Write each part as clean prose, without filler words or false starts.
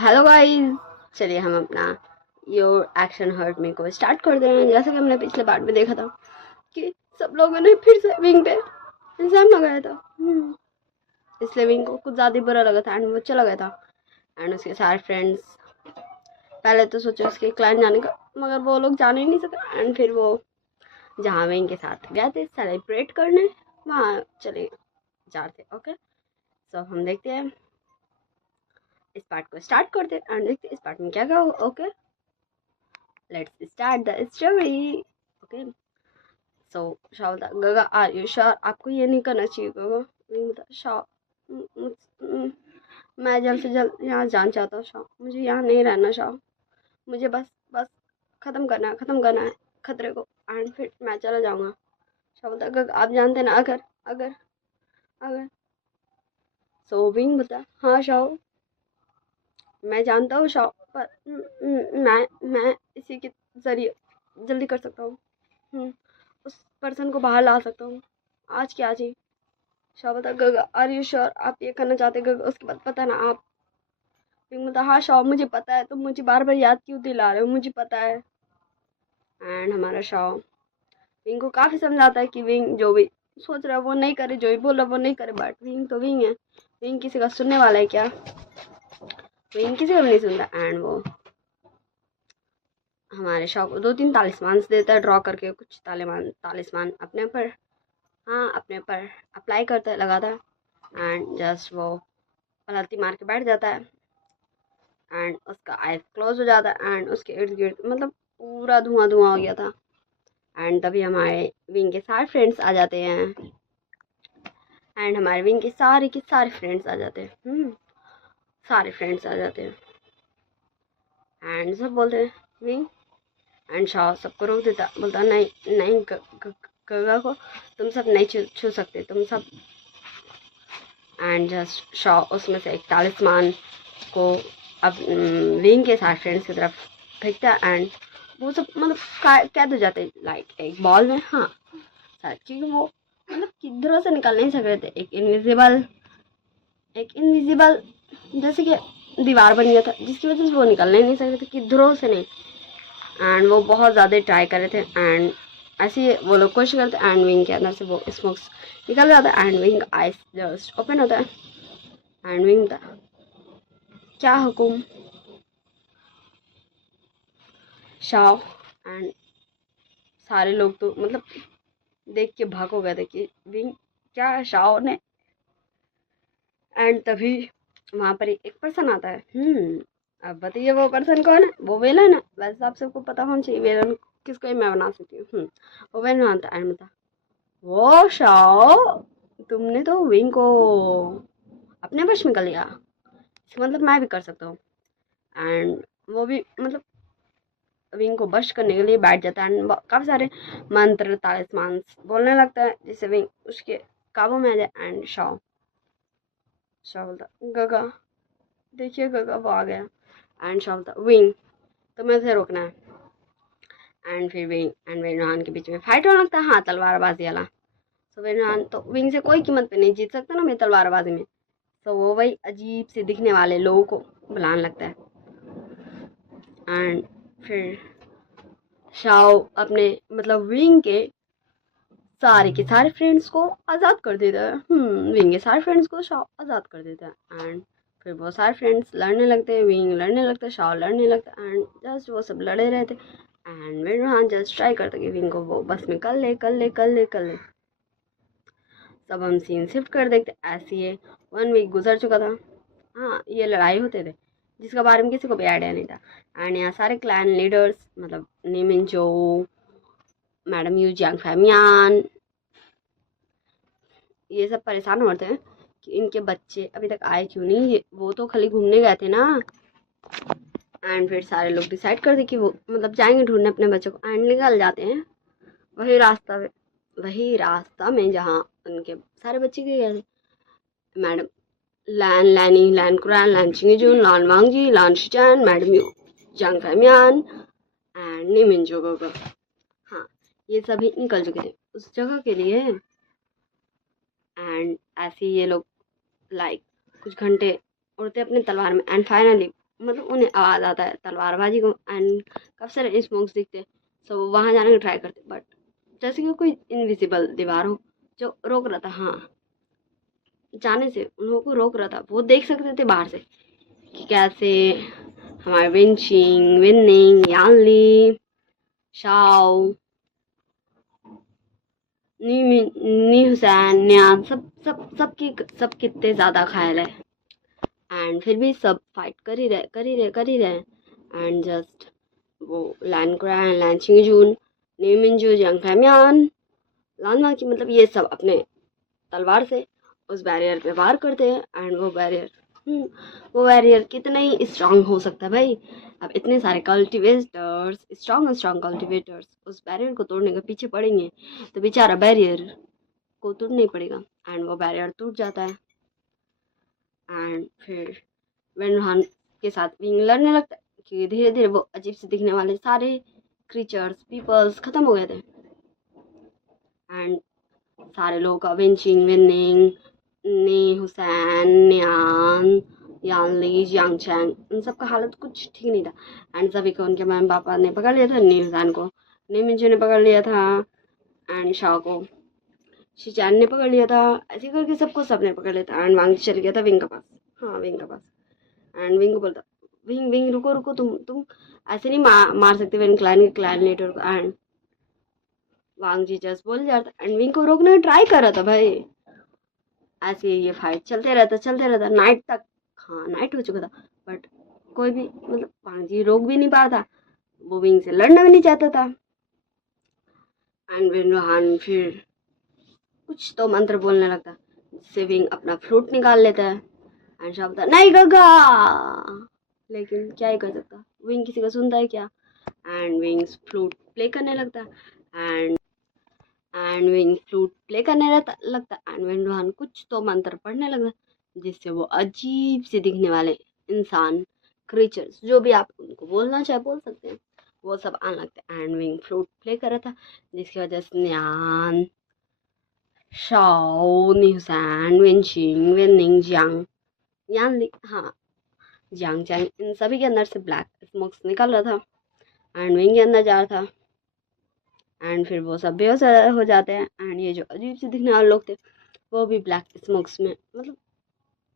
Hello guys, चलिए हम अपना योर एक्शन हर्ट मी को स्टार्ट कर दे रहे हैं। जैसे कि हमने पिछले पार्ट में देखा था कि सब लोगों ने फिर से विंग पे इल्जाम लगाया था। इसलिए विंग को कुछ ज़्यादा बुरा लगा था एंड वो चला गया था। एंड उसके सारे फ्रेंड्स पहले तो सोचे उसके क्लाइंट जाने का, मगर वो लोग जाने ही नहीं सके। एंड फिर वो जहाँ विंग के साथ गए थे सेलिब्रेट करने, वहाँ चले जा रहे थे। ओके, सो हम देखते हैं, इस पार्ट को स्टार्ट करते हैं एंड देखते हैं इस पार्ट में क्या क्या होगा। Okay, let's start the story. Okay, so Shah बता, गगा आर यू श्योर? आपको ये नहीं करना चाहिए गगा। नहीं बता शाह, मैं जल्द से जल्द यहाँ जाना चाहता हूँ शाह, मुझे यहाँ नहीं रहना शाह, मुझे बस बस ख़त्म करना है खतरे को एंड फिर मैं चला जाऊँगा। शाह बता, गगा आप जानते ना, अगर अगर अगर सो विंग बता, हाँ शाह मैं जानता हूँ शाह, पर मैं इसी के ज़रिए जल्दी कर सकता हूँ, उस पर्सन को बाहर ला सकता हूँ आज के आज ही। शाह बता, गगा आर यू श्योर? आप ये करना चाहते गगा? उसके बाद पता ना आप। विंग बता, हाँ शाह मुझे पता है, तुम मुझे बार बार याद क्यों दिला रहे हो, मुझे पता है। एंड हमारा शाह विंग को काफ़ी समझाता है कि विंग जो भी सोच रहा है वो नहीं करे, जो भी बोल रहा है वो नहीं करे, बट विंग तो विंग है, विंग किसी का सुनने वाला है क्या? विंग किसी का भी नहीं सुनता। एंड वो हमारे शाह को 2-3 तालिस्मान देता है ड्रॉ करके, कुछ तालिस्मान अपने ऊपर, हाँ अपने ऊपर अप्लाई करता है, लगाता है। एंड जस्ट वो पलती मार के बैठ जाता है एंड उसका आइज क्लोज हो जाता है एंड उसके इर्द गिर्द मतलब पूरा धुआं धुआं हो गया था। एंड तभी हमारे विंग के सारे फ्रेंड्स आ जाते हैं एंड हमारे विंग के सारे फ्रेंड्स आ जाते हैं। सारे फ्रेंड्स आ जाते हैं एंड सब बोलते हैं विंग। एंड शाह सबको रोक देता, बोलता नहीं नहीं गगा को तुम सब नहीं छू सकते, तुम सब। एंड जस्ट शाह उसमें से एक तालिस्मान को अब विंग के साथ फ्रेंड्स की तरफ फेंकता है एंड वो सब मतलब कैद हो जाते लाइक एक बॉल में। हाँ शायद क्योंकि वो मतलब किधरों से निकल नहीं सक रहे थे, एक इनविजिबल जैसे कि दीवार बन गया था जिसकी वजह से वो निकलने नहीं सक रहे थे किधरों से नहीं। एंड वो बहुत ज़्यादा ट्राई कर रहे थे एंड ऐसे ही वो लोग कोशिश करते एंड विंग के अंदर से वो स्मोक्स निकल जाता है and wing ice just open होता है एंड विंग था, क्या हुकुम शाह? एंड सारे लोग तो मतलब देख के भाग हो गए थे कि विंग क्या है शाह ने। एंड तभी वहाँ पर एक पर्सन आता है। अब बताइए वो पर्सन कौन है? वो वेलन है। वैसे आप सबको पता होना चाहिए वेलन किसको ही मैं बना सकती हूँ। वो वेलन आता है एंड बता, वो शाह तुमने तो विंग को अपने वश में कर लिया, इसका मतलब मैं भी कर सकता हूँ। एंड वो भी मतलब विंग को वश करने के लिए बैठ जाता है एंड काफ़ी सारे मंत्र तालिस्मान बोलने लगता है जिससे विंग उसके काबू में आ जाए। एंड शाह बोलता, गगा देखिए गगा वो आ गया। एंड शाह बोलता, विंग तुम्हें उसे रोकना है। एंड फिर विंग एंड वेनहान के बीच में फाइट होने लगता है, हाँ तलवारबाजी वाला। सो वेनहान तो विंग से कोई कीमत पे नहीं जीत सकता ना मैं तलवारबाजी में। तो वो वही अजीब से दिखने वाले लोगों को बुलाने लगता है एंड फिर शाह अपने मतलब विंग के सारे फ्रेंड्स को आज़ाद कर देता है। विंग के सारे फ्रेंड्स को शाह आज़ाद कर देता है एंड फिर वो सारे फ्रेंड्स लड़ने लगते हैं, विंग लड़ने लगता है, शाह लड़ने लगता है एंड जस्ट वो सब लड़े रहते एंड वेनहान जस्ट ट्राई करता कि विंग को वो बस में कर ले। सब हम सीन शिफ्ट कर देखते, ऐसे ही 1 वीक गुजर चुका था। हाँ ये लड़ाई होते थे जिसका बारे में किसी को भी आइडिया नहीं था एंड यहाँ सारे क्लैन लीडर्स मतलब नीमिनजो, मैडम यू जियांग फैमियान, ये सब परेशान होते हैं कि इनके बच्चे अभी तक आए क्यों नहीं, ये वो तो खाली घूमने गए थे ना। एंड फिर सारे लोग डिसाइड करते कि वो मतलब जाएंगे ढूंढने अपने बच्चों को एंड निकल जाते हैं वही रास्ता में जहाँ उनके सारे बच्चे गए थे। मैडम लैन लैनी Lan Qiren Lan Qingheng jun Lan Wangji Lan Xichen madam Yu Jiang Fengmian and Nie Mingjue गोगो, हाँ ये सभी निकल चुके थे उस जगह के लिए। एंड ऐसे ही ये लोग लाइक कुछ घंटे उड़ते अपने तलवार में एंड फाइनली मतलब उन्हें आवाज़ आता है तलवारबाजी को, एंड काफ़ी सारे स्मोक्स दिखते हैं। सो वो वहाँ जाने का ट्राई करते, बट जैसे कि कोई इनविजिबल दीवार हो जो रोक रहा था, हाँ, जाने से उन लोगों को रोक रहा था। वो देख सकते थे बाहर से कि कैसे हमारे विंशिंग, विनिंग, यानली, शाओ, नी हुसैन, न्यान, सब कितने ज़्यादा घायल है, एंड फिर भी सब फाइट कर ही रहे। एंड जस्ट वो लैन क्रैन, लैन चिंगजून, नी मिंजू, जंग फैमियान, लानवा की, मतलब ये सब अपने तलवार से उस बैरियर पे वार करते हैं। एंड वो बैरियर कितना ही स्ट्रांग हो सकता है भाई। अब इतने सारे कल्टिवेटर्स, स्ट्रांग कल्टिवेटर्स उस बैरियर को तोड़ने के पीछे पड़ेंगे तो बेचारा बैरियर को तोड़ना ही पड़ेगा। एंड वो बैरियर टूट जाता है, एंड फिर वेनहान के साथ विंग लड़ने लगता है कि धीरे धीरे वो अजीब से दिखने वाले सारे क्रीचर्स, पीपल्स खत्म हो गए थे। एंड सारे लोगों का विनिंग, नी हुसैन, न्यान, यानली, जियांगचैंग, इन सब का हालत कुछ ठीक नहीं था। एंड सभी को उनके मम्मी पापा ने पकड़ लिया था। नी हुसैन को नी मिंजू ने पकड़ लिया था, एंड शाह को शिचैन ने पकड़ लिया था। ऐसे करके सबने पकड़ लिया था। एंड वांग चल गया था विंग के पास, हाँ विंग के पास। एंड विंग को बोलता, विंग विंग रुको रुको, तुम ऐसे नहीं मार सकते विंग क्लैन लीडर को। एंड वांग जी जस्ट बोल जाता, एंड विंग को रोकने का ट्राई कर रहा था भाई। ऐसे ये फाइट चलते रहता नाइट तक। हाँ नाइट हो चुका था, बट कोई भी मतलब वांग जी रोक भी नहीं पा रहा था। वो विंग से लड़ना भी नहीं चाहता था। एंड विन रोहान फिर कुछ तो मंत्र बोलने लगता, जिससे विंग अपना फ्लूट निकाल लेता है। एंड शाह बोलता नहीं गगा, लेकिन क्या ही कर सकता, विंग किसी का सुनता है क्या। एंड विंग्स फ्लूट प्ले करने लगता, एंड विंग फ्लूट प्ले करने लगता। एंड विन रोहन कुछ तो मंत्र पढ़ने लगता, जिससे वो अजीब से दिखने वाले इंसान, क्रीचर्स, जो भी आप उनको बोलना चाहे बोल सकते हैं, वो सब आने लगते। एंड विंग फ्लूट प्ले कर रहा था, जिसकी वजह से न्यान, शाओ, न्यूसैन, विंशिंग, विनिंग, जियांग, हाँ जियांग चैंग, इन सभी के अंदर से ब्लैक स्मोक्स निकल रहा था एंड विंग के अंदर जा रहा था। एंड फिर वो सब बेहोश हो जाते हैं। एंड ये जो अजीब से दिखने वाले लोग थे वो भी ब्लैक स्मोक्स में मतलब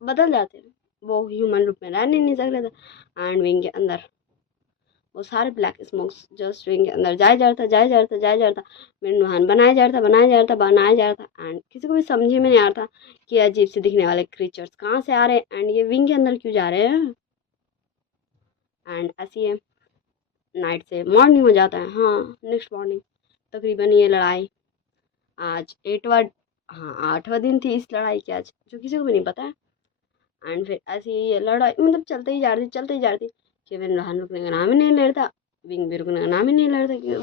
बदल जाते हैं। वो ह्यूमन रूप में रह नहीं सकते थे। एंड विंग के अंदर वो सारे ब्लैक स्मोक्स जस्ट विंग के अंदर जाया जा रहा था। मिनवान बनाया जा रहा था। एंड किसी को भी समझ में नहीं आ रहा था कि अजीब से दिखने वाले क्रीचर्स कहाँ से आ रहे हैं एंड ये विंग के अंदर क्यों जा रहे हैं। एंड ऐसी है, नाइट से मॉर्निंग हो जाता है। हाँ नेक्स्ट मॉर्निंग तकरीबन ये लड़ाई आज 8वां दिन थी इस लड़ाई की आज, जो किसी को भी नहीं पता है। एंड फिर ऐसी ये लड़ाई मतलब चलते ही जा रही थी कि विन रहान रुकने का नाम ही नहीं ले रहा था, विंग भी रुकने का नाम ही नहीं ले रहा था कि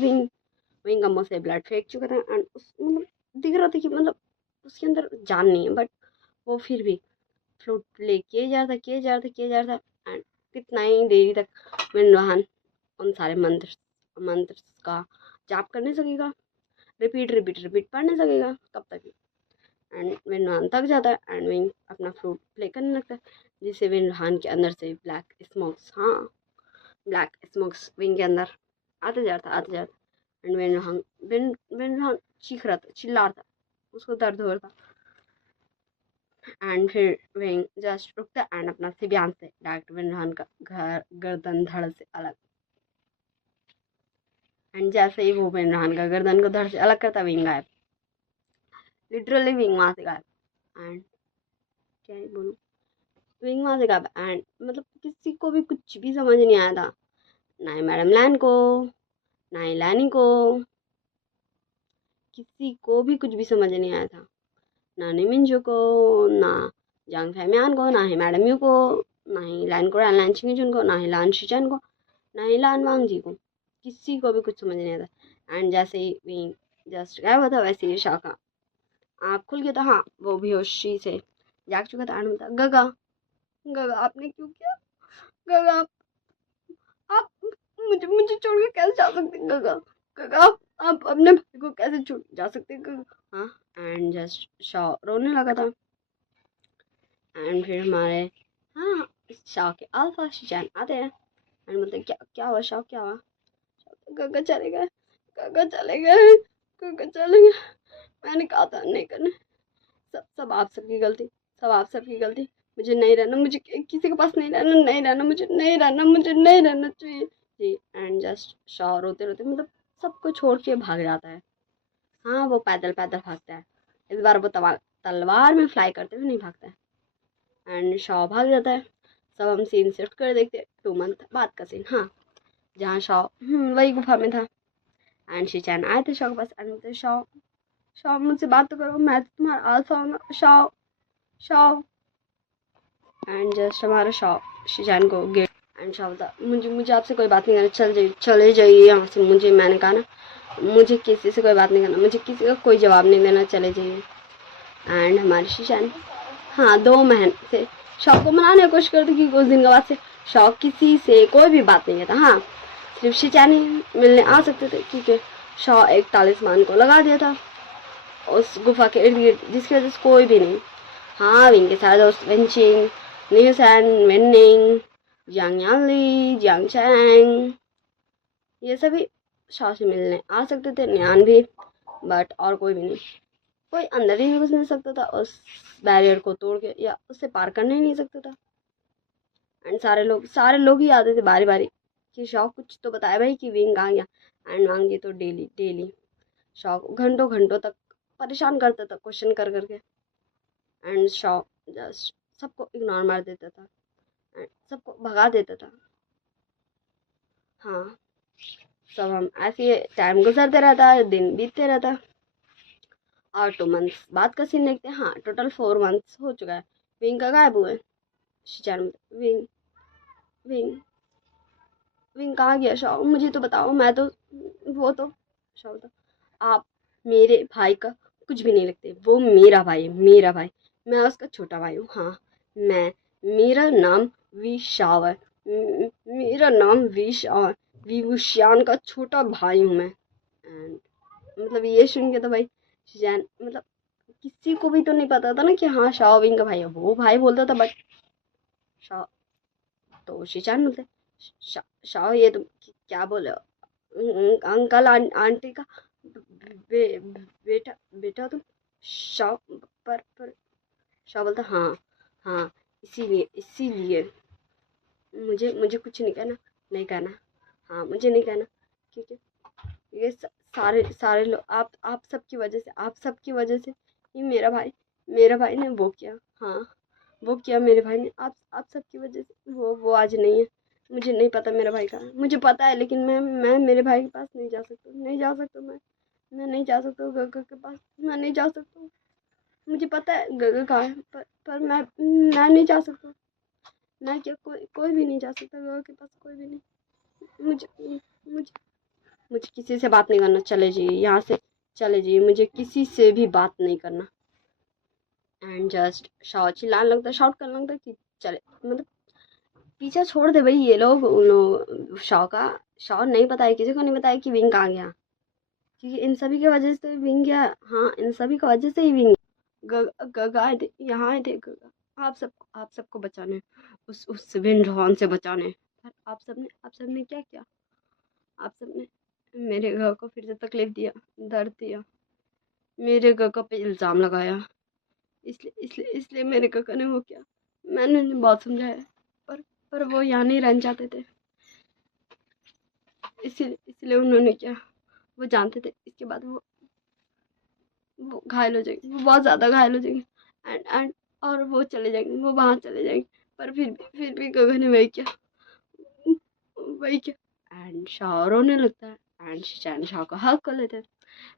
विंग का मुँह से ब्लड फेंक चुका था। एंड उस मतलब दिख रहा था कि मतलब उसके अंदर जान नहीं है, बट वो फिर भी फ्लूट प्ले किए जा रहा था। एंड कितना ही देरी तक विन रहान उन सारे मंत्र का जाप करने सकेगा, रिपीट पढ़ने लगेगा कब तक। एंड विनहान थक जाता है एंड विंग अपना फ्लूट प्ले करने लगता है, जिससे विनहान के अंदर से ब्लैक स्मोक्स विंग के अंदर आते जाता। एंड विनहान चीख रहा था, चिल्ला रहा था, उसको दर्द हो रहा था। एंड फिर विंग जस्ट रुकता एंड अपना सिबियान से डायरेक्ट विनहान का गर्दन धड़ से अलग। एंड जैसे ही वो विनहान का गर्दन को धड़ से अलग करता, विंग गायब, लिटरली विंग वहाँ से गायब। एंड क्या ही बोलूँ, विंग वहाँ से गायब। एंड मतलब किसी को भी कुछ भी समझ नहीं आया था, ना ही मैडम लैन को, ना ही लैनी को, किसी को भी कुछ भी समझ नहीं आया था। ना निमिंजो को, ना जांग फैमियान को, ना ही मैडम यू को, ना ही लैन को, लैन चिंगजुन को, ना ही लान शिचन को, ना ही लान वांग जी को, किसी को भी कुछ समझ नहीं आया था। एंड जैसे ही विंग जस्ट गायब हुआ था, वैसे ही शाखा आँख खुल गया था। हाँ वो बेहोशी से जाग चुका था। एंड था गगा, गगा आपने क्यों किया, गगा आप मुझे मुझे छोड़ के कैसे जा सकते हैं गगा, गगा आप अपने भाई को कैसे छोड़ जा सकते हैं गगा। हाँ एंड जस्ट शॉ रोने लगा था। एंड फिर हमारे हाँ शाह के अल्फा शीजान आते हैं एंड बोलते हैं क्या क्या हुआ शाह, क्या हुआ? गगा चले गए, गगा चले गए, गगा चले गए। मैंने कहा था नहीं करना। सब सब आप सबकी गलती, सब आप सबकी गलती। मुझे नहीं रहना, मुझे किसी के पास नहीं रहना, नहीं रहना, मुझे नहीं रहना, मुझे नहीं रहना चाहिए जी। एंड जस्ट शाह रोते रोते मतलब सबको छोड़ के भाग जाता है। हाँ वो पैदल पैदल भागता है, इस बार वो तलवार में फ्लाई करते हुए नहीं भागता है। एंड शॉ भाग जाता है। सब हम सीन शिफ्ट कर देखते हैं 2 मंथ बाद का सीन। हाँ जहाँ शॉ वही गुफा में था एंड शीचैन आए थे शॉ के पास एंड बोलते शॉ, शॉ मुझसे बात तो करो, मैं तो तुम्हारा अल्फा हूँ ना, शॉ शॉ। एंड जस्ट हमारा शॉ शीचैन को गेट एंड शॉ बोलता मुझे मुझे आपसे कोई बात नहीं करना, चल जाइए चले जाइए यहाँ से। मुझे मैंने कहा ना मुझे किसी से कोई बात नहीं करना, मुझे किसी का कोई जवाब नहीं देना, चले जाइए। एंड हमारी शीशैन हाँ 2 महीने से शौक को मनाने की कोशिश करती कि कुछ दिन के बाद से शौक किसी से कोई भी बात नहीं करता। हाँ सिर्फ शीचैन ही मिलने आ सकते थे क्योंकि शॉ एक तालिस्मान को लगा दिया था उस गुफा के इर्द गिर्द, जिसकी वजह से कोई भी नहीं। हाँ विंग के सारे दोस्त Wenching, न्यूसैन, वेनिंग, Jiang Yanli, Jiang Chang, ये सभी शॉ से मिलने आ सकते थे, न्यान भी, बट और कोई भी नहीं। कोई अंदर ही नहीं घुस नहीं सकता था उस बैरियर को तोड़ के, या उससे पार करने ही नहीं सकता था। एंड सारे लोग ही आते थे बारी बारी कि शौक कुछ तो बताया भाई कि विंग आ गया। एंड वांग ये तो डेली डेली शौक घंटों घंटों तक परेशान करता था क्वेश्चन कर करके। एंड शौक जस्ट सबको इग्नोर मार देता था एंड सबको भगा देता था। हाँ सब हम ऐसे टाइम गुजरते रहता, दिन बीतते रहता। और 2 मंथ्स बाद का सीन देखते हैं। हाँ टोटल 4 मंथ्स हो चुका है, विंग का गायब हुआ है। शिचान विंग विंग विंग कहाँ गया शाह, मुझे तो बताओ, मैं तो वो तो शाह बताओ आप मेरे भाई का कुछ भी नहीं लगते, वो मेरा भाई है, मेरा भाई, मैं उसका छोटा भाई हूँ। हाँ मैं, मेरा नाम विशाव है, मेरा नाम विशाव है, विभूषान का छोटा भाई हूँ मैं। एंड मतलब ये सुन के तो भाई शिजान मतलब किसी को भी तो नहीं पता था ना कि हाँ शाह विंग का भाई है, वो भाई बोलता था बट शाह तो शिजान बोलते शाह ये तुम क्या बोले हो? अंकल आंटी का बे, बेटा बेटा तुम शाह पर शाह बोलता हाँ हाँ इसीलिए इसीलिए मुझे मुझे कुछ नहीं कहना, नहीं कहना, हाँ मुझे नहीं कहना क्योंकि ये सारे सारे लोग आप सबकी वजह से, आप सबकी वजह से ये मेरा भाई ने वो किया। हाँ वो किया मेरे भाई ने, आप सबकी वजह से वो आज नहीं है। मुझे नहीं पता मेरा भाई कहाँ है, मुझे पता है लेकिन मैं मेरे भाई के पास नहीं जा सकता, नहीं जा सकता मैं नहीं जा सकता हूँ गगा के पास, मैं नहीं जा सकता हूँ। मुझे पता है गगा कहाँ है पर मैं नहीं जा सकता। मैं क्या, कोई कोई भी नहीं जा सकता गगा के पास, कोई भी नहीं। मुझे मुझे मुझे किसी से बात नहीं करना, चले जाइए यहाँ से, चले जाइए, मुझे किसी से भी बात नहीं करना। एंड जस्ट शाह चिल्लाने लगता, शाउट करने लगता कि चले मतलब पीछा छोड़ दे भाई ये लोग उन लोग शाह का। शाह नहीं बताया, किसी को नहीं बताया कि विंग कहाँ गया, क्योंकि इन सभी की वजह से विंग गया। हाँ इन सभी की वजह से ही विंग गगा आए थे, यहाँ आए थे गगा आप सबको बचाने, उस विंड से बचाने। पर आप सबने क्या किया? आप सबने मेरे घर को फिर से तकलीफ दिया, दर्द दिया, मेरे काका पे इल्ज़ाम लगाया, इसलिए मेरे काका ने वो किया। मैंने उन्हें बहुत समझाया पर वो यहाँ नहीं रहना चाहते थे, इसलिए उन्होंने किया। वो जानते थे इसके बाद वो घायल हो जाएंगे, वो बहुत ज़्यादा घायल हो जाएंगे एंड और वो चले जाएंगे, वो वहाँ चले जाएंगे। पर फिर भी काका ने वही किया एंड शाह रोने लगता है एंड शैन शाह को हक कर लेता है।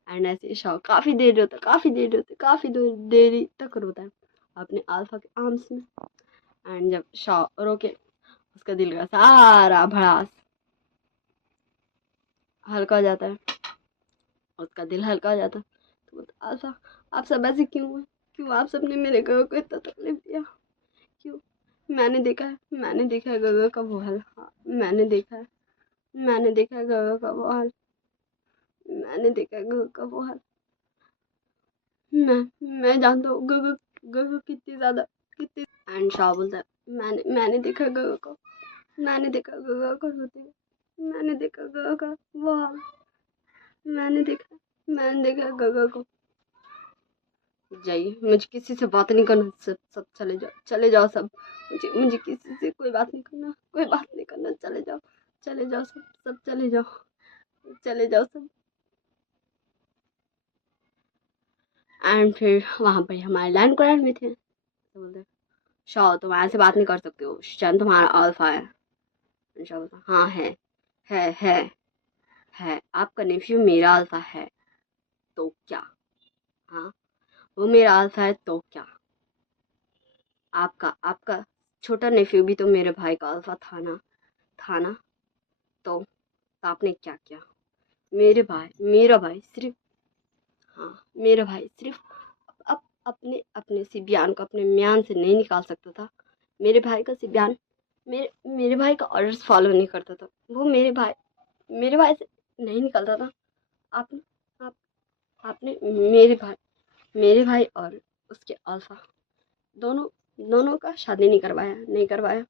एंड ऐसे शाह काफ़ी देरी तक रोता है अपने अल्फा के आर्म्स में। एंड जब शाह रो के उसका दिल का सारा भड़ास हल्का हो जाता है, उसका दिल हल्का हो जाता है, तो बोलता अल्फा आप सब ऐसे क्यों हुए, क्यों आप सबने मेरे गगा को इतना तकलीफ दिया, क्यों? मैंने देखा है गगा का वो हाल। हाँ मैंने देखा है गगा का वो हाल, मैंने देखा है गगा का वो हाल। मैं जानता हूँ गगा गगा कितनी ज़्यादा कितनी। एंड शाह बोलता है मैंने देखा गगा को, मैंने देखा गगा को रोते हुए, मैंने देखा गगा का वो हाल, मैंने देखा गगा को। जाइए, मुझे किसी से बात नहीं करना, सब सब चले जाओ सब। मुझे किसी से कोई बात नहीं करना, कोई बात नहीं करना, चले जाओ सब, सब चले जाओ सब। एंड फिर वहाँ पर हमारे लैंड ग्रैंड में थे, तो बोलते शाओ तुम ऐसे बात नहीं कर सकते हो, शन तुम्हारा अल्फा है। शाओ बोलता हाँ है है, आपका नेफ्यू मेरा अल्फा है तो क्या, हाँ वो मेरा अल्फा है तो क्या, आपका छोटा नेफ्यू भी तो मेरे भाई का अल्फा था ना, तो आपने क्या किया। मेरा भाई सिर्फ, हाँ मेरा भाई सिर्फ अपने अपने सिबियान को अपने म्यान से नहीं निकाल सकता था। मेरे भाई का सिबियान मेरे भाई का ऑर्डर्स फॉलो नहीं करता था, वो मेरे भाई से नहीं निकलता था। आपने आप आपने मेरे भाई और उसके अल्फा दोनों दोनों का शादी नहीं करवाया।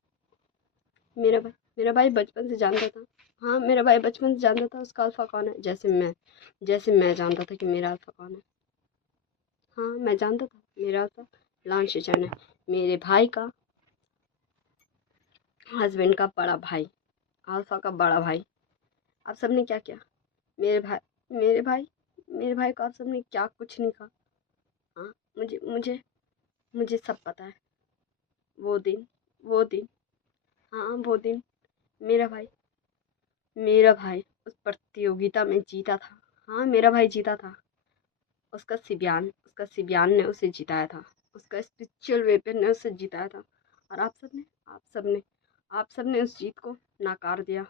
मेरा भाई बचपन से जानता था, हाँ मेरा भाई बचपन से जानता था उसका अल्फा कौन है, जैसे मैं जानता था कि मेरा अल्फा कौन है। हाँ मैं जानता था मेरा अल्फा लांग शेचान है, मेरे भाई का हस्बैंड का बड़ा भाई, अल्फा का बड़ा भाई। आप सबने क्या किया, मेरे भाई मेरे भाई मेरे भाई को आप सबने क्या कुछ नहीं कहा। हाँ मुझे मुझे मुझे सब पता है। वो दिन वो दिन हाँ वो दिन मेरा भाई मेरा भाई उस प्रतियोगिता में जीता था। हाँ मेरा भाई जीता था, उसका सिबियान ने उसे जिताया था, उसका स्पिरिचुअल वेपन ने उसे जिताया था। और आप सबने उस जीत को नकार दिया,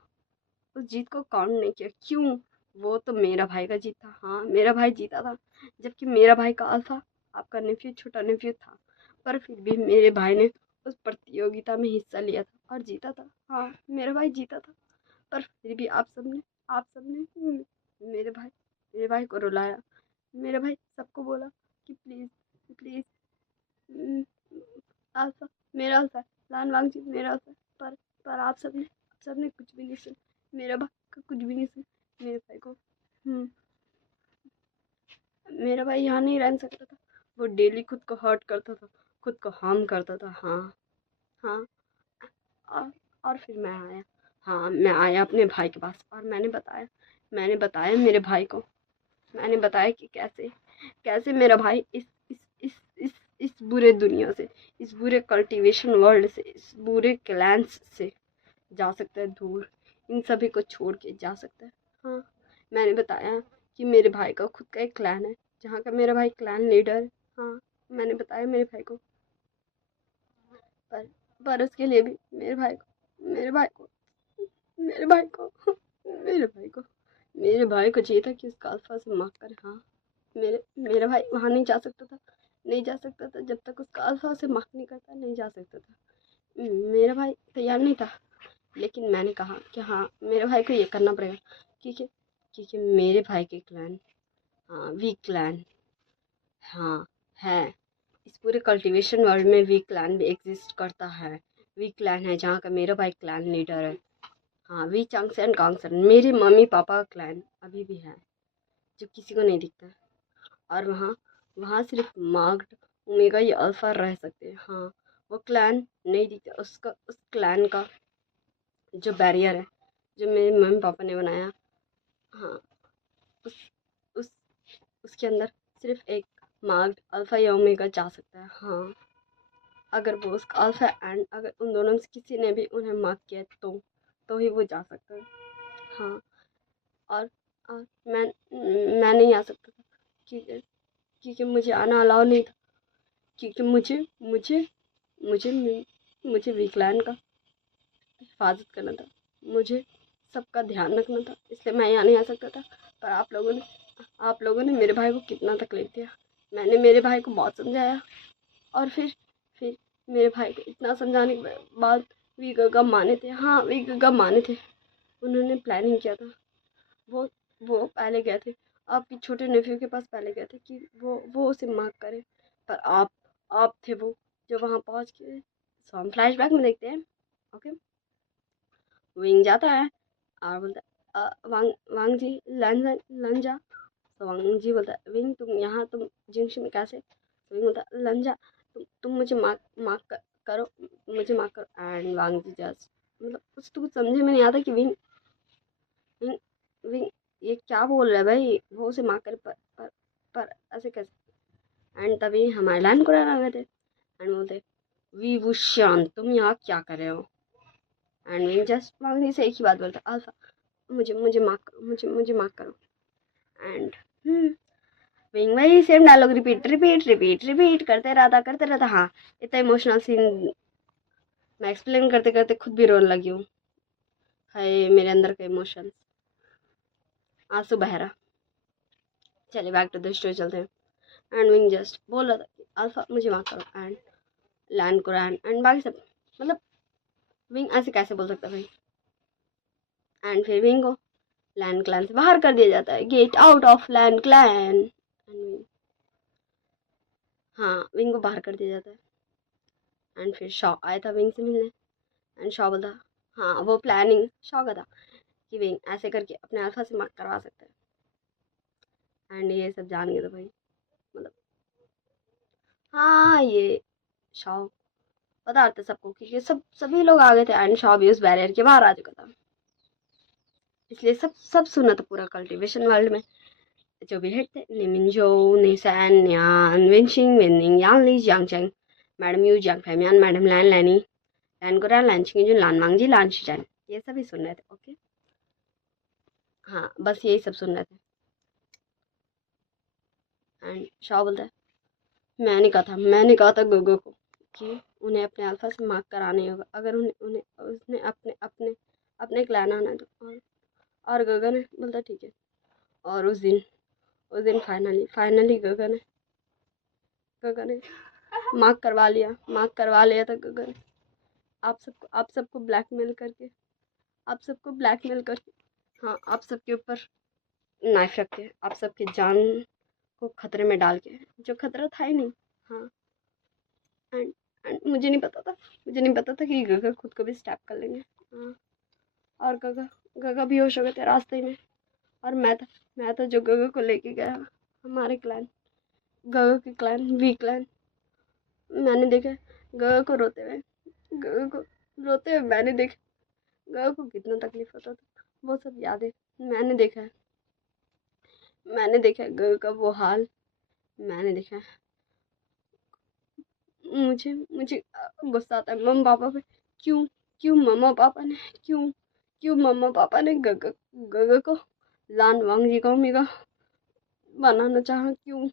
उस जीत को काउंट नहीं किया। क्यों, वो तो मेरा भाई का जीत था, हाँ मेरा भाई जीता था, जबकि मेरा भाई का अल्फा आपका नेफ्यू छोटा नेफ्यू था। पर फिर भी मेरे भाई ने उस प्रतियोगिता में हिस्सा लिया था और जीता था, हाँ मेरा भाई जीता था। पर फिर भी आप सबने मेरे भाई को रुलाया। मेरा भाई सबको बोला कि प्लीज प्लीज, अल्फा मेरा अल्फा है, लान वांगची मेरा अल्फा है। पर आप सबने कुछ भी नहीं सुना, मेरा भाई का कुछ भी नहीं सुना। मेरा भाई यहाँ नहीं रह सकता था, वो डेली खुद को हर्ट करता था, खुद को हार्म करता था। हाँ हाँ। और और फिर मैं आया अपने भाई के पास और मैंने बताया मेरे भाई को, मैंने बताया कि कैसे कैसे मेरा भाई इस बुरे दुनिया से, इस बुरे कल्टीवेशन वर्ल्ड से, इस बुरे क्लैंस से जा सकता है दूर, इन सभी को छोड़ के जा सकता है। हाँ मैंने बताया कि मेरे भाई का खुद का एक क्लैन है, जहाँ का मेरा भाई क्लैन लीडर है। हाँ मैंने बताया मेरे भाई को, पर पर उसके लिए भी मेरे भाई को मेरे भाई को मेरे भाई को मेरे भाई को चाहिए था कि उसका अल्फा से माफ करे। हाँ मेरा भाई वहाँ नहीं जा सकता था जब तक उसका अल्फा से माफ नहीं करता, नहीं जा सकता था। मेरा भाई तैयार नहीं था, लेकिन मैंने कहा कि हाँ मेरे भाई को ये करना पड़ेगा, क्योंकि क्योंकि मेरे भाई के क्लैन, हाँ वीक क्लैन, हाँ है, इस पूरे कल्टीवेशन वर्ल्ड में वीक क्लैन भी एग्जिस्ट करता है। वीक क्लैन है जहाँ का मेरा भाई क्लैन लीडर है। हाँ वी चंक्स एंड कांग्सन मेरे मम्मी पापा का क्लैन अभी भी है, जो किसी को नहीं दिखता है। और वहाँ वहाँ सिर्फ मार्क्ड ओमेगा या अल्फा रह सकते हैं। हाँ वो क्लैन नहीं दिखता, उस क्लैन का जो बैरियर है, जो मेरे मम्मी पापा ने बनाया, हाँ उस उस उसके अंदर सिर्फ एक मार्क्ड अल्फा या ओमेगा जा सकता है। हाँ अगर वो उसका अल्फा एंड अगर उन दोनों में से किसी ने भी उन्हें मार्क किया तो ही वो जा सकता है। हाँ और और मैं नहीं आ सकता था, क्योंकि क्योंकि मुझे आना अलाउ नहीं था, क्योंकि मुझे मुझे मुझे विकलांग का हिफाजत करना था, मुझे सबका ध्यान रखना था, इसलिए मैं यहाँ नहीं आ सकता था। पर आप लोगों ने मेरे भाई को कितना तकलीफ दिया, मैंने मेरे भाई को बहुत समझाया। और फिर मेरे भाई को इतना समझाने के बाद वी गगा माने थे, हाँ वी गगा माने थे। उन्होंने प्लानिंग किया था, वो वो पहले गए थे, आपके छोटे नेफ्यू के पास पहले गए थे कि वो उसे मार्क करे। पर आप थे वो जो वहाँ पहुँच के सो हम फ्लैशबैक में देखते हैं। ओके, विंग जाता है और बोलता है वांग वांग जी लन जा। तो वांग जी बोलता है विंग तुम यहाँ तुम जिंक्स में कैसे। तो विंग बोलता है लन जा, तुम मुझे मार्क करो, मुझे मार्क करो। एंड वांग जी जस्ट मतलब कुछ तो कुछ समझे में नहीं आता कि विंग विंग विंग ये क्या बोल रहा है भाई, वो उसे मार्क करे पर ऐसे कैसे। एंड तभी हमारे लाइन को आ गए थे एंड बोलते विभूषण तुम यहाँ क्या कर रहे हो। एंड विंग जस्ट वांग से एक ही बात बोलता अल्फा मुझे मुझे मार्क करो, मुझे मार्क करो। एंड विंग वही same dialogue repeat repeat repeat repeat करते रहता। हाँ, इतना इमोशनल सीन मैं एक्सप्लेन करते करते खुद भी रोने लगी हूँ। हाय मेरे अंदर का इमोशन आंसू बह रहा। चलिए बैक टू द स्टोरी चलते हैं। एंड विंग जस्ट बोल रहा था कि अल्फा मुझे मार्क करो एंड लैंड को एंड बाकी सब मतलब विंग ऐसे कैसे बोल सकता भाई। एंड फिर विंग को लैंड क्लैन से बाहर कर दिया जाता है, get out of land clan. हाँ, विंग को बाहर कर दिया जाता है। एंड फिर शॉ आया था विंग से मिलने एंड शॉ बोला हाँ वो प्लानिंग शॉ का था कि विंग ऐसे करके अपने अल्फा से मार्क करवा सकता है। एंड ये सब जान गए तो भाई मतलब हाँ ये शॉ बता रहे थे सबको क्योंकि सभी लोग आ गए थे एंड शॉ भी उस बैरियर के बाहर आ चुका था। इसलिए सब सुना था पूरा कल्टीवेशन वर्ल्ड में जो भी हेड थे निमिंजो निसान यान विंशिंग विनिंग यान ली जियांगचेंग madam Yu Jiang फैमियान madam Lan लैनी लैन कोरा लैन चिंगजू लान मांगजी लान शिजान ये सभी सुन रहे थे। ओके हाँ बस यही सब सुन रहे थे। एंड शॉ बोलता है मैंने कहा था गोगो को कि उन्हें अपने अल्फा से मार्क कराने होगा अगर उन्हें उन्हें उसने अपने अपने अपने क्लैन आना है तो। और गगन ने बोलता ठीक है। और उस दिन फाइनली गगन ने मार्क करवा लिया था गगन ने आप सबको ब्लैकमेल करके हाँ आप सबके ऊपर नाइफ रख के आप सबकी जान को खतरे में डाल के जो खतरा था ही नहीं। हाँ एंड मुझे नहीं पता था कि गगा खुद को भी स्टैप कर लेंगे। हाँ और गगा भी होश हो गए थे रास्ते में। और मैं था जो गगा को लेके गया हमारे क्लैन गगा के क्लैन वी क्लैन। मैंने देखा गगा को रोते हुए मैंने देखा गगा को कितना तकलीफ होता था वो सब याद है। मैंने देखा गगा का वो हाल मैंने देखा। मुझे गुस्सा आता है मम्मा पापा पे क्यों क्यों मम्मा पापा ने गगा को लान वांग जी को मेगा बनाना चाहा क्यों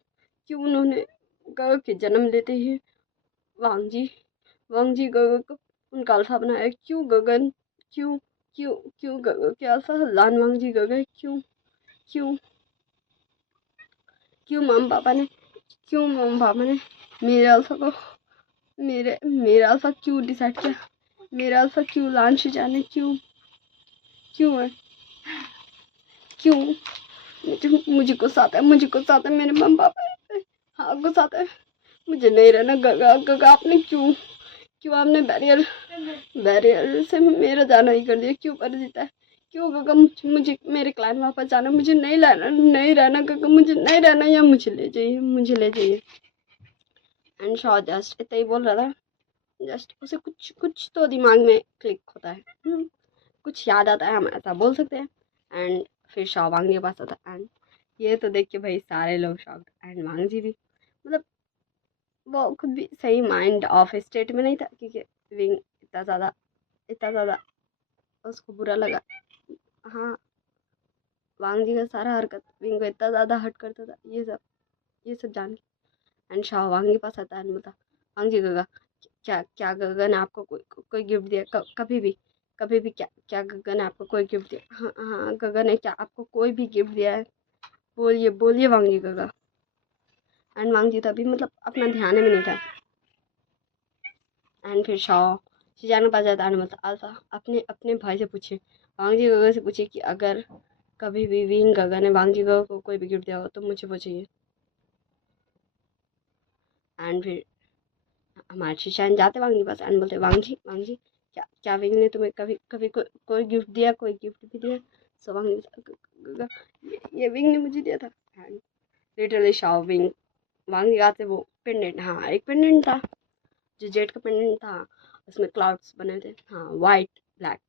क्यों उन्होंने गगा के जन्म लेते ही वांग जी गगा को उनका अल्फा बनाया क्यों गगन क्यों क्यों क्यों गगा के अल्फा लान वांग जी गगा क्यों क्यों क्यों मम्मा पापा ने मेरे अल्फा को मेरा अल्फा क्यों डिसाइड किया मेरा अल्फा क्यों लॉन्च जाने क्यों है क्यों मुझे गुस्सा आता है मेरे मम्मा पापा। हाँ गुस्सा आता है मुझे नहीं रहना गगा आपने क्यों आपने बैरियर से मेरा जाना ही कर दिया क्यों कर देता है क्यों गगा मुझे मेरे क्लाइंट वापस जाना मुझे नहीं रहना गगा मुझे नहीं रहना या मुझे ले जाइए। एंड शॉ जस्ट इतना ही बोल रहा था जस्ट उसे कुछ तो दिमाग में क्लिक होता है कुछ याद आता है हम ऐसा बोल सकते हैं। एंड फिर शाह वांग के पास आता एंड ये तो देख के भाई सारे लोग शॉक्ड एंड वांग जी भी मतलब वो खुद भी सही माइंड ऑफ स्टेट में नहीं था क्योंकि विंग इतना ज़्यादा उसको बुरा लगा। हाँ वांग जी का सारा हरकत विंग को इतना ज़्यादा हर्ट करता था ये सब जान के। एंड शाह वांग के पास आता है एंड बोलता वांग जी गगा क्या क्या गगा ने आपको कोई गिफ्ट दिया कभी भी क्या क्या गगा ने आपको कोई गिफ्ट दिया। हाँ गगा ने क्या आपको कोई भी गिफ्ट दिया है बोलिए वांग जी गगा। एंड वांग जी तभी मतलब अपना ध्यान में नहीं था। एंड फिर शिजान के पास जाता है मतलब अल्फा अपने भाई से पूछे वांग जी गगा से पूछे कि अगर कभी भी विंग गगा ने वांग जी गगा को कोई भी गिफ्ट दिया हो तो मुझे वो चाहिए। एंड फिर हमारे शीशान जाते वांग जी पास एंड बोलते वांग जी क्या क्या विंग ने तुम्हें कभी कभी कोई गिफ्ट दिया, कोई गिफ्ट भी दिया? सो वांग जी ये विंग ने मुझे दिया था। एंड लिटरली शाओ विंग वांग जी के हाथ से वो पेंडेंट, हाँ एक पेंडेंट था जो जेट का पेंडेंट था, उसमें क्लाउड्स बने थे, हाँ वाइट ब्लैक।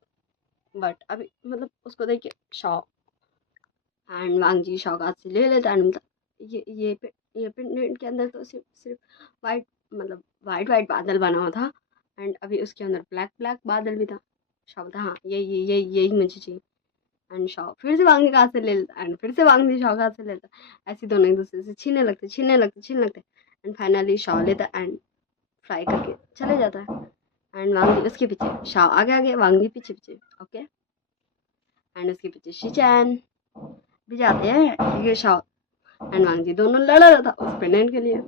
बट अभी मतलब उसको देखिए Shao and Wang ji Shao के हाथ से ले लेता एंड मतलब ये पेंडेंट के अंदर तो सिर्फ सिर्फ वाइट मतलब वाइट वाइट बादल बना हुआ था एंड अभी उसके अंदर ब्लैक ब्लैक बादल भी था। शाओ बोलता हाँ यही मुझे चाहिए। एंड शाओ फिर से वांग जी के हाथ से ले लेता एंड फिर से वांग जी शाओ के हाथ से लेता। ऐसे दोनों एक दूसरे से छीनने लगते एंड फाइनली शाओ लेता एंड फ्राई करके चले जाता है। एंड वांग जी उसके पीछे, शाओ आगे आगे वांग जी पीछे पीछे। ओके एंड उसके पीछे शीचैन भी जाते हैं क्योंकि शाओ एंड वांग जी दोनों लड़ रहा था उस पेंडेंट के लिए।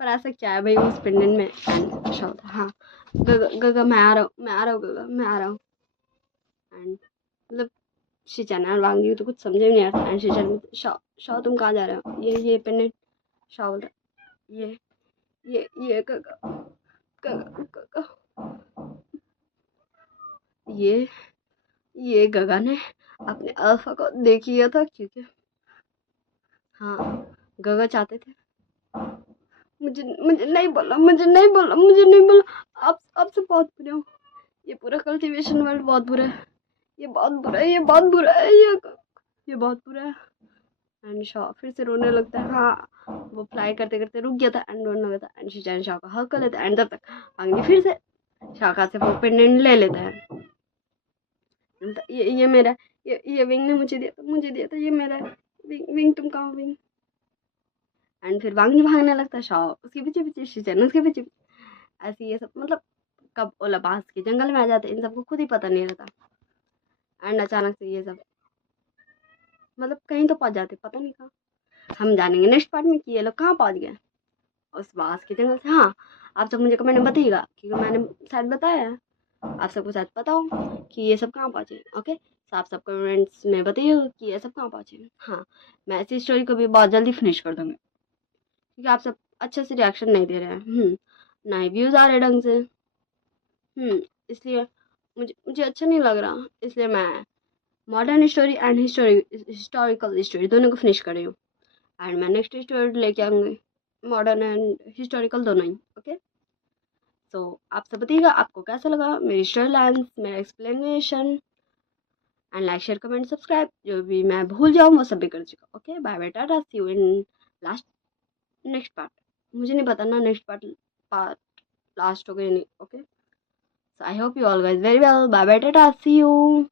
पर ऐसा क्या है भाई उस पेंडेंट में? एंड शाओ था हाँ गगा मैं आ रहा हूँ गगा मैं आ रहा हूँ। एंड मतलब शीचैन एंड वांग जी तो कुछ समझ में नहीं आता एंड शीचैन शाओ शाओ तुम कहाँ जा रहे हो? ये पेंडेंट। शाओ बोलता ये ये गगा गगा गगा ये ये गगा ने अपने अल्फा को देख लिया था क्योंकि हाँ गगा चाहते थे मुझे मुझे नहीं बोला आप आपसे बहुत बुरे हो। ये पूरा कल्टीवेशन वर्ल्ड बहुत बुरा है, ये बहुत बुरा है, ये बहुत बुरा है, ये बहुत बुरा है। एंड शॉ फिर से रोने लगता है। हाँ वो फ्लाई करते करते रुक गया था एंड रोने लगा था एंड शीचान शॉ का हक कर लेता है एंड तब तक आंगी फिर से शाखा से वो पेंडेंट ले लेता है। ये मेरा, ये विंग ने मुझे दिया था, ये मेरा है। विंग तुम कहाँ हो विंग? एंड फिर वांगी भागने लगता है, शाओ उसके पीछे पीछे, शीचैन उसके पीछे पीछे। ऐसे ये सब मतलब कब ओलाबास के जंगल में आ जाते इन सबको खुद ही पता नहीं रहता। एंड अचानक से ये सब मतलब कहीं तो पहुंच जाते, पता नहीं कहाँ। हम जानेंगे नेक्स्ट पार्ट में कि ये लोग कहाँ पहुंच गए उस बांस के जंगल से। हाँ आप सब मुझे कमेंट में बताइएगा क्योंकि मैंने शायद बताया है, आप सबको शायद पता हो कि ये सब कहाँ पहुंचे। ओके तो आप सब कमेंट्स में बताइएगा कि ये सब कहाँ पहुंचे। हाँ मैं ऐसी स्टोरी को भी बहुत जल्दी फिनिश कर दूंगी क्योंकि आप सब अच्छे से रिएक्शन नहीं दे रहे हैं, ना ही व्यूज आ रहे ढंग से। इसलिए मुझे अच्छा नहीं लग रहा, इसलिए मैं modern story and historical story दोनों को फिनिश कर रही हूँ एंड मैं नेक्स्ट स्टोरी लेके आऊँगी मॉडर्न एंड हिस्टोरिकल दोनों ही। ओके तो आप सब बताइएगा आपको कैसा लगा मेरी स्टोरी लाइन्स, मेरा explanation. And like share comment subscribe, जो भी मैं भूल जाऊँ वो सब भी कर चुका। Okay bye bye tata, see you in last next part. मुझे नहीं पता ना नेक्स्ट पार्ट लास्ट हो गया नहीं। Okay so I hope you all guys very well, bye bye tata, see you.